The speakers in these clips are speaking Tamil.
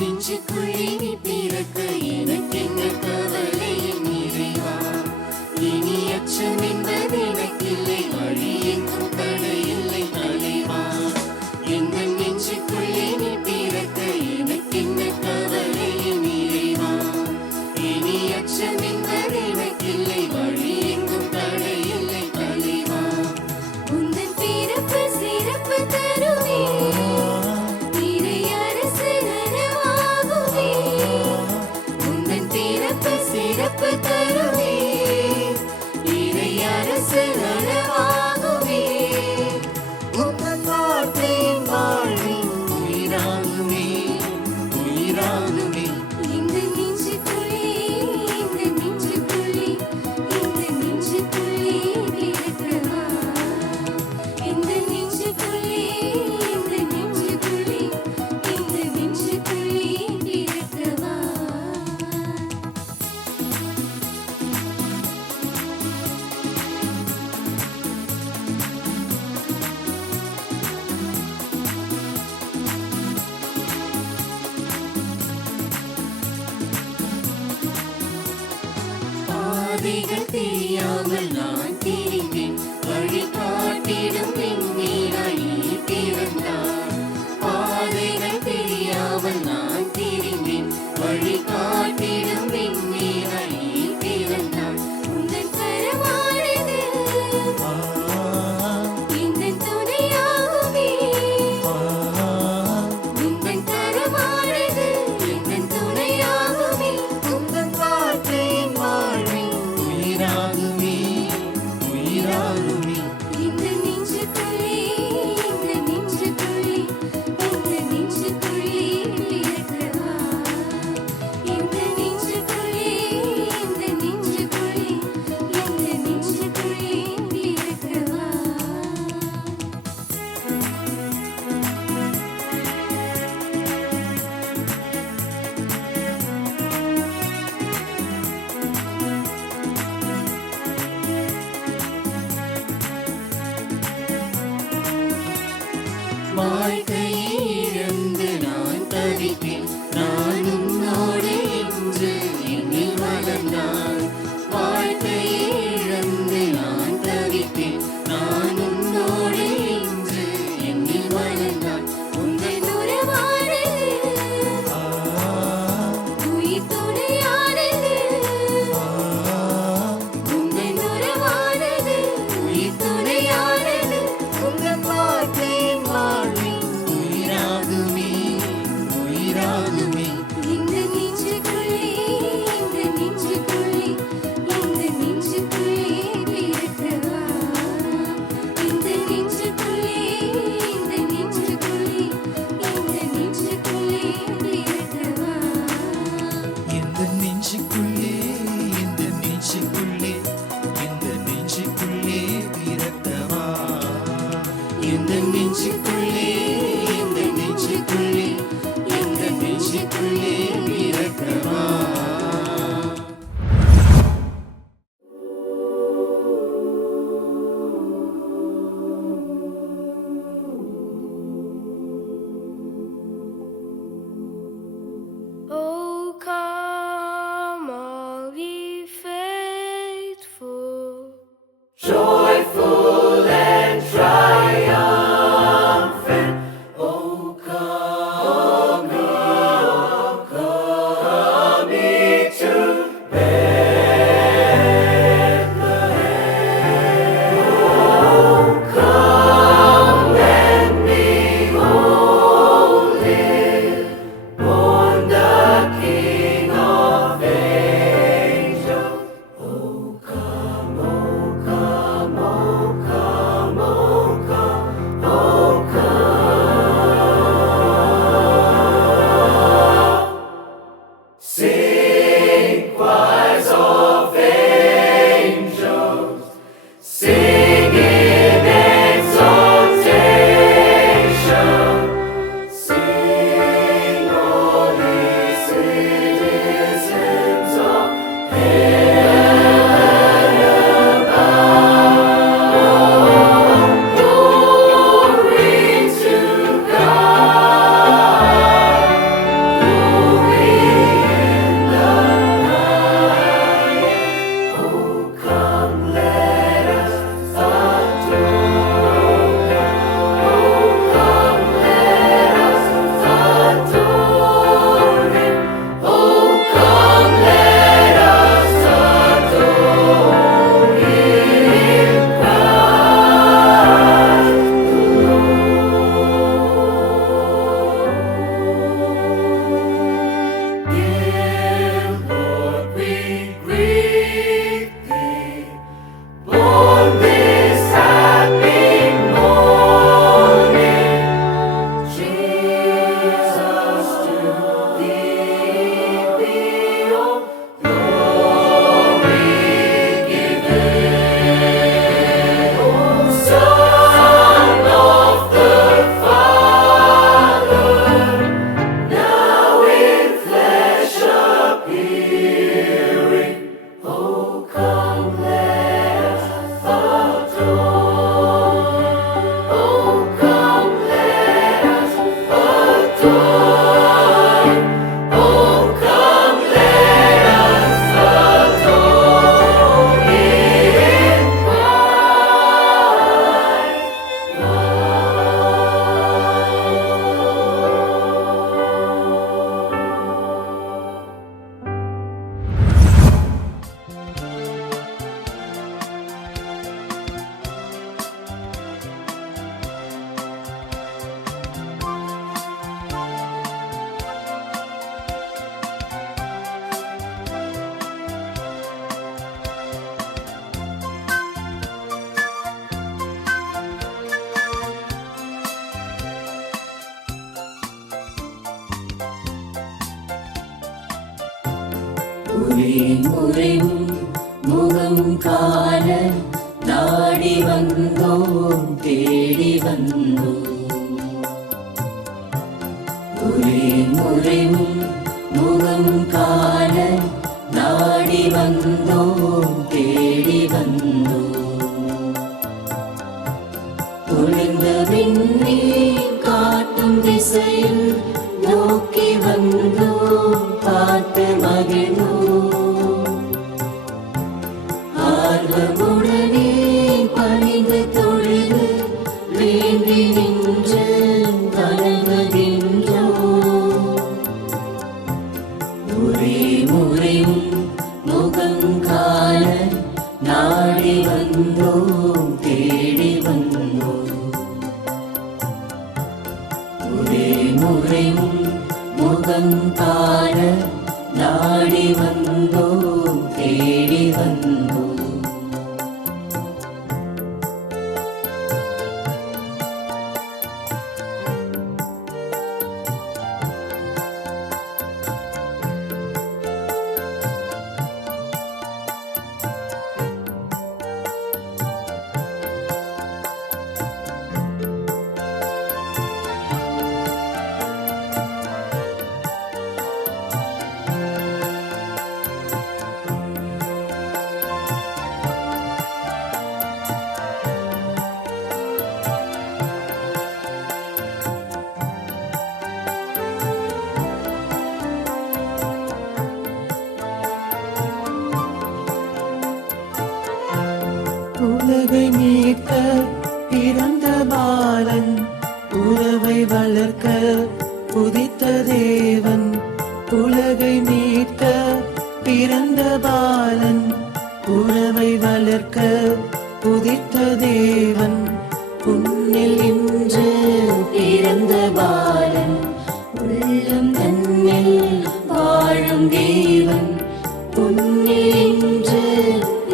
நெஞ்சுக்குள்ளே நீ பிறக்க எனக்கென்ன கவலை என் இறைவா. இனி அச்சம் என்பது எனக்கில்லை, வழி எங்கும் தடையில்லை தலைவா. எந்த நெஞ்சுக்குள்ளே நீ பிறக்க எனக்கென்ன கவலை என் இறைவா. இனி அச்சம் என்பது எனக்கில்லை, வழி எங்கும் தடையில்லை தலைவா. உந்தன் பிறப்பு சிறப்பு தருவே, சிறப்பு தருவே, இறை அரசு நலவாகுவே. உந்தன் வார்த்தையின் வாழ்வின் உயிராகுமே, உயிராகுமே. இந்த நெஞ்சுக்குள்ளே, இந்த நெஞ்சுக்குள்ளே, இந்த நெஞ்சுக்குள்ளே பிறக்கவா. இந்த நெஞ்சுக்குள்ளே, இந்த நெஞ்சுக்குள்ளே, இந்த நெஞ்சுக்குள்ளே பிறக்கவா. பாதைகள் தெரியாமல் நான் திரிந்தேன், வழி காட்டிடும் வெண்மீனாய் நீ பிறந்தாய். பாதைகள் தெரியாமல் நான் திரிந்தேன், வழி காட்டிடும் வெண்மீனாய் நீ பிறந்தாய். உந்தன் கரமானது எந்தன் துணையாகுமே, உந்தன் கரமானது எந்தன் துணையாகுமே. உந்தன் வார்த்தையின் வாழ்வின் உயிராகுமே, உயிராகுமே. இந்த நெஞ்சுக்குள்ளே, இந்த நெஞ்சுக்குள்ளே, இந்த நெஞ்சுக்குள்ளே பிறக்கவா. இந்த நெஞ்சுக்குள்ளே, இந்த நெஞ்சுக்குள்ளே, இந்த நெஞ்சுக்குள்ளே பிறக்கவா. வாழ்க்கையை இழந்து நான் தவித்தேன், நான் உன்னோடு என்று என்னில் வளர்ந்தாய். வாழ்க்கையை இழந்து நான் தவித்தேன், நான் உன்னோடு என்று என்னில் வளர்ந்தாய். உந்தன் உறவானது உயிர் துணையானது, உந்தன் உறவானது உயிர் துணையானது. உந்தன் வார்த்தையின் வாழ்வின் ஒரே முறையும் முகம் காண நாடி வந்தோம் தேடி வந்தோம். ஒரே முறையும் முகம் காண நாடி வந்தோம் தேடி வந்தோம். தொலைந்த விண்ணீர் காட்டும் திசையில் நோக்கி வந்தோம் பார்த்து மகிழ்ந்தோம். ஆர்வமுடனே பணிந்து தொழுது வேண்டி நின்று வணங்குகின்றோம். ஒரே முறையும் முகம் காண நாடி வந்தோம் தேடி வந்தோம். ஒரே முறையும் முகம் காண நாடி வந்தோம் தேடி வந்தோம். உலகை மீட்க பிறந்த பாலன், உறவை வளர்க்க உதித்த தேவன். உலகை மீட்க பிறந்த பாலன், உறவை வளர்க்க உதித்த தேவன். உன்னில் இன்று பிறந்த பாலன், உள்ளம் தன்னில் வாழும் தேவன். உன்னில் இன்று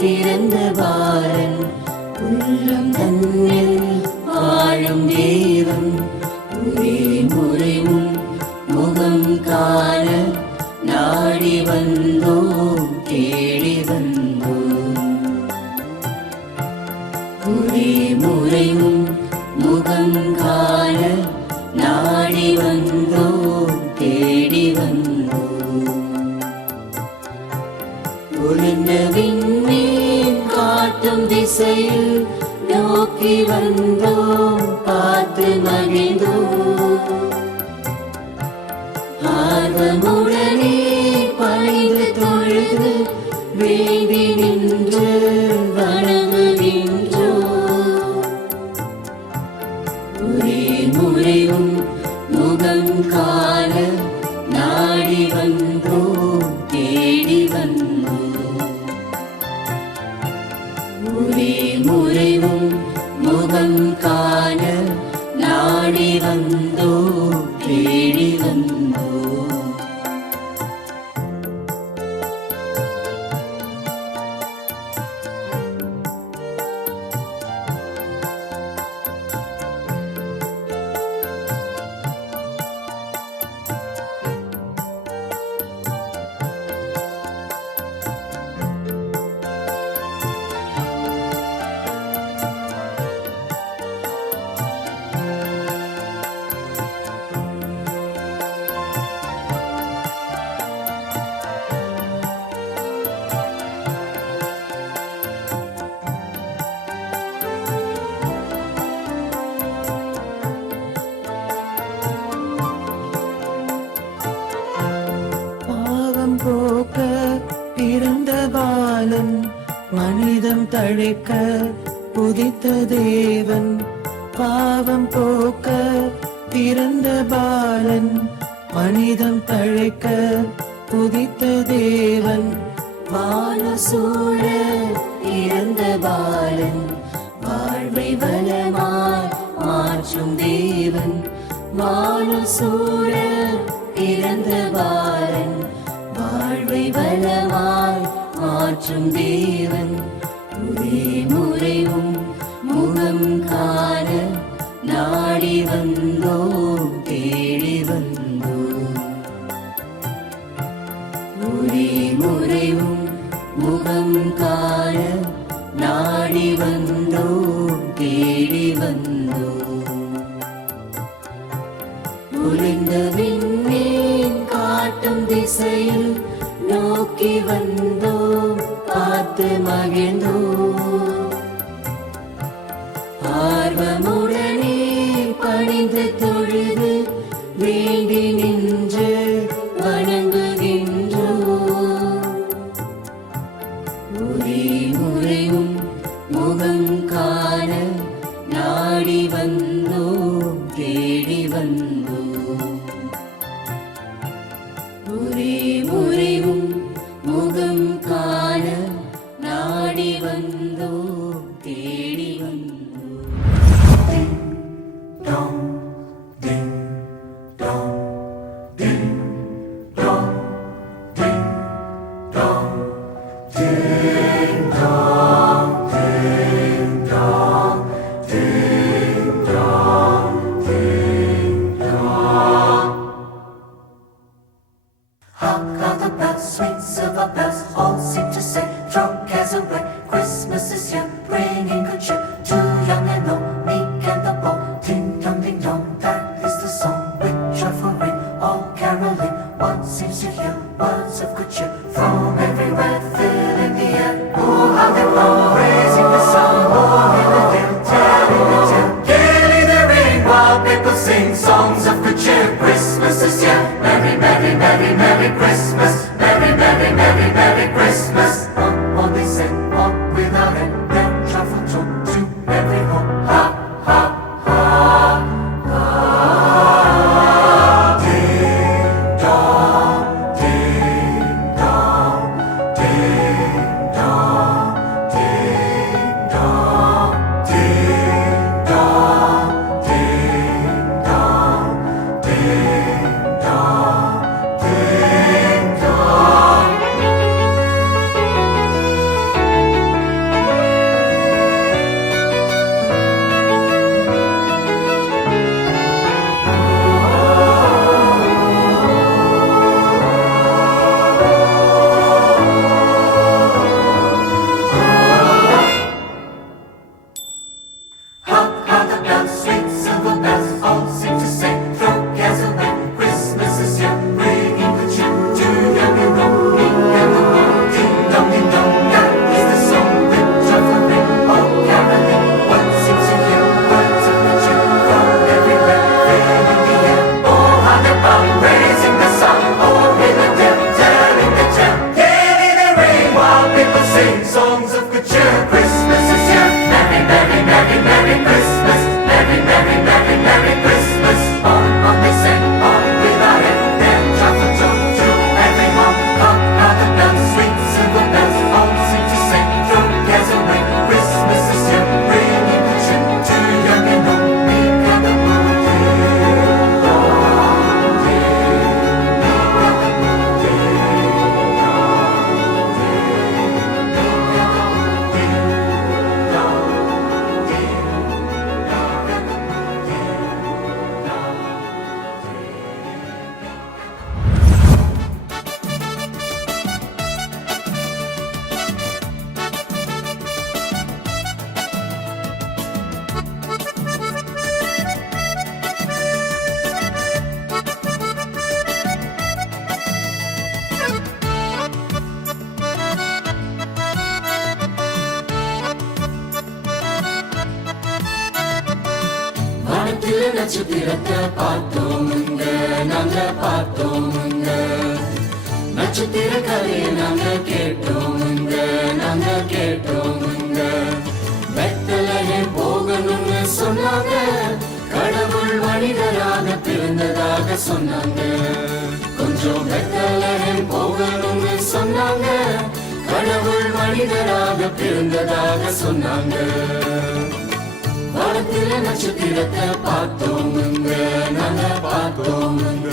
பிறந்த பாலன், உள்ளம் தன்னில் வாழும் தேவன். ஒரே முறையும் முகம் காண நாடி வந்தோம் தேடி வந்தோம். ஒரே முறையும் முகம் காண நாடி வந்தோம் தேடி வந்தோம். ஒளிந்த விண்மீன் காட்டும் திசையில் நோக்கி வந்தோம் பார்த்து மகிழ்ந்தோம். ஆர்வமுடனே பணிந்து தொழுது வேண்டி நின்று வணங்குகின்றோம். ஒரே முறையும் முகம் காண நாடி வந்தோம் தேடி வந்தோம். ஒரே முறையும் முகம் காண நாடி வந்தோம் தேடி வந்தோம். பாவம் போக்க பிறந்த பாலன், மனிதம் தழைக்க உதித்த தேவன். பாவம் போக்க பிறந்த பாலன், மனிதம் தழைக்க உதித்த தேவன். வானசூழ பிறந்த பாலன், வாழ்வை வளமாய் மாற்றும் தேவன். வானசூழ பிறந்த பாலன், வாழ்வை வளமாய் மாற்றும் தேவன். ஒரே முறையும் முகம் காண நாடி வந்தோம் தேடி வந்தோம். ஒரே முறையும் முகம் காண நாடி வந்தோம் தேடி வந்தோம். உறைந்த விண்மீன் காட்டும் திசையில் நோக்கி வந்தோம் பார்த்து மகிழ்ந்தோம். ஆர்வமுடனே பணிந்து தொழுது வேண்டி நின்று வணங்குகின்றோம். ஒரே முறையும் முகம் காண நாடி வந்தோம் தேடி வந்தோம். ஒரே முறையும் முகம் காண நாடி வந்தோம் தேடி வந்தோம். Sweet silver bells all seem to say, throw cares away. Christmas is here, bringing good cheer to young and old, meek and the bold. Ding dong, that is the song with joyful ring, all caroling. One seems to hear words of good cheer from everywhere, filling the air. Oh, how they blow, praising the sun, oh, in the hill, telling the tale. Gaily they ring while people sing songs of good cheer. Christmas is here, merry, merry, merry, merry Christmas. Merry, merry, merry, merry Christmas. All they say, all without end, their joyful tone to every home. Ha, ha, ha, ha. Ding dong, ding dong, ding dong, ding dong, ding dong, ding dong, ding dong, ding dong. Hark, how the bells, sweet silver bells, all seem to say, throw cares away. Christmas is here, bringing good cheer to young and old, meek and the bold. Ding dong, that is the song with joyful ring, all caroling. One seems to hear words of good cheer from everywhere, filling the air. Oh, how they bow, praising the sun, oh, in the dim, telling the tale. Gaily they ring while people sing songs of good cheer. Christmas is here, merry, merry, merry, merry Christmas. Merry, merry, merry, merry Christmas. On they sing, on without end, their joyful tone to every home. Hark, how the bells, sweet silver bells, all seem to sing, throw cares away. Christmas is here, bringing good cheer to young and old, meek and the bold. Ding dong, ding, meek and the bold. Ding dong, ding, ding dong, ding dong, ding dong. வானத்தில நட்சத்திரத்தை பார்த்தோமுங்க, நாங்க பார்த்தோமுங்க. நட்சத்திர கதையை நாங்க கேட்டோமுங்க, நாங்க கேட்டோமுங்க. பெத்லகேம் போகணும்னு சொன்னாங்க, கடவுள் மனிதராக பிறந்ததாக சொன்னாங்க. கொஞ்சம் பெத்லகேம் போகணும்னு சொன்னாங்க, கடவுள் மனிதராக பிறந்ததாக சொன்னாங்க. வானத்தில நட்சத்திரத்தை பார்த்தோமுங்க, நாங்க பார்த்தோமுங்க.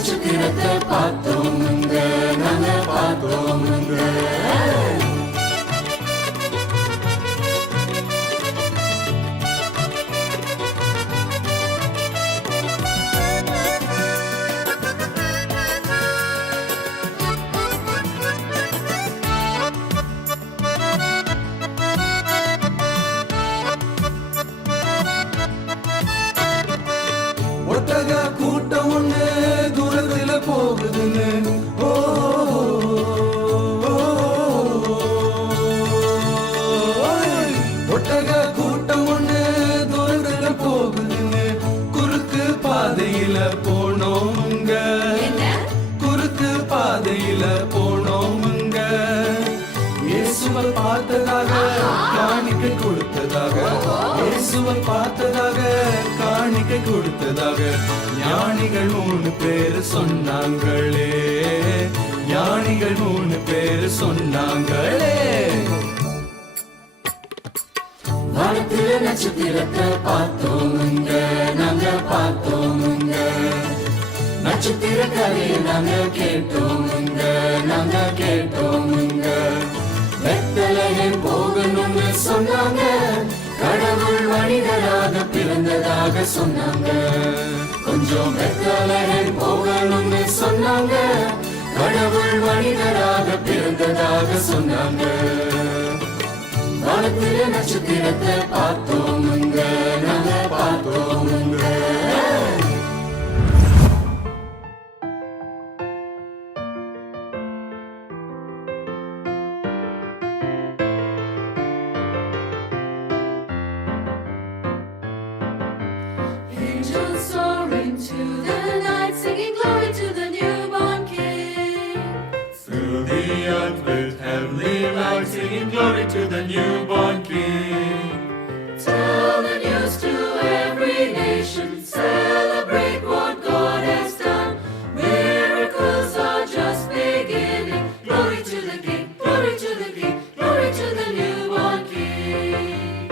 நட்சத்திரத்தை பார்த்தோமுங்க நாங்க பார்த்தோமுங்க ஒட்டக கூட்டம் ஒண்ணு தூரத்துல போகுதுன்னு ஓ, ஒட்டக கூட்டம் ஒண்ணு தூரத்துல போகுதுன்னு குறுக்கு பாதையில போனோமுங்க குறுக்கு பாதையில போனோமுங்க இயேசுவை பார்த்ததாக காணிக்கை கொடுத்ததாக இயேசுவை பார்த்ததாக காணிக்கை கொடுத்ததாக ஞானிகள் 3 பேரு சொன்னாங்களே ஞானிகள் 3 பேரு சொன்னாங்களே வானத்துல நட்சத்திரத்தை பார்த்தோமுங்க நாங்க பார்த்தோமுங்க நட்சத்திர கதையை நாங்க கேட்டோமுங்க நாங்க கேட்டோமுங்க பெத்லகேம் போகணும்னு சொன்னாங்க கடவுள் மனிதராக பிறந்ததாக சொன்னாங்க கொஞ்சம் பெத்லகேம் போகணும்னு சொன்னாங்க கடவுள் மனிதராக பிறந்ததாக சொன்னாங்க வானத்தில நட்சத்திரத்தை பார்த்தோமுங்க நாங்க பார்த்தோமுங்க Angels soaring to the night, singing glory to the newborn King. Fill the earth with heavenly light, singing glory to the newborn King. Tell the news to every nation, celebrate what God has done. Miracles are just beginning. Glory to the King, glory to the King, glory to the newborn King.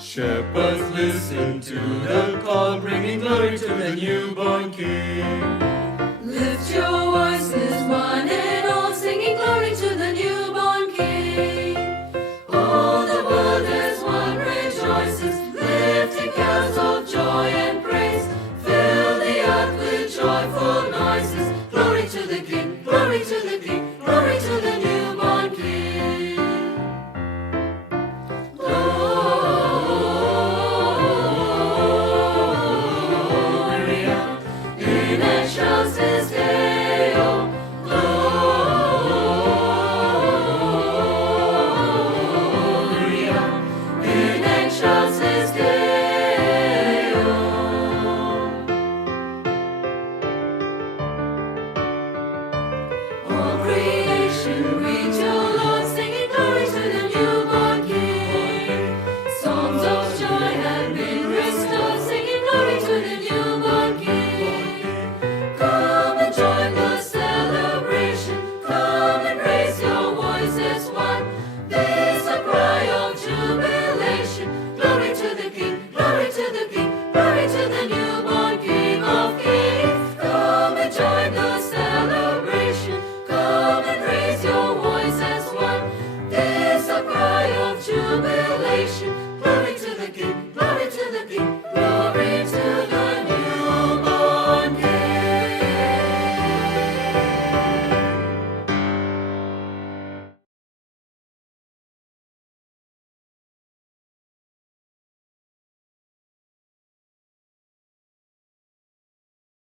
Shepherds listen to the call, bringing glory to the newborn King.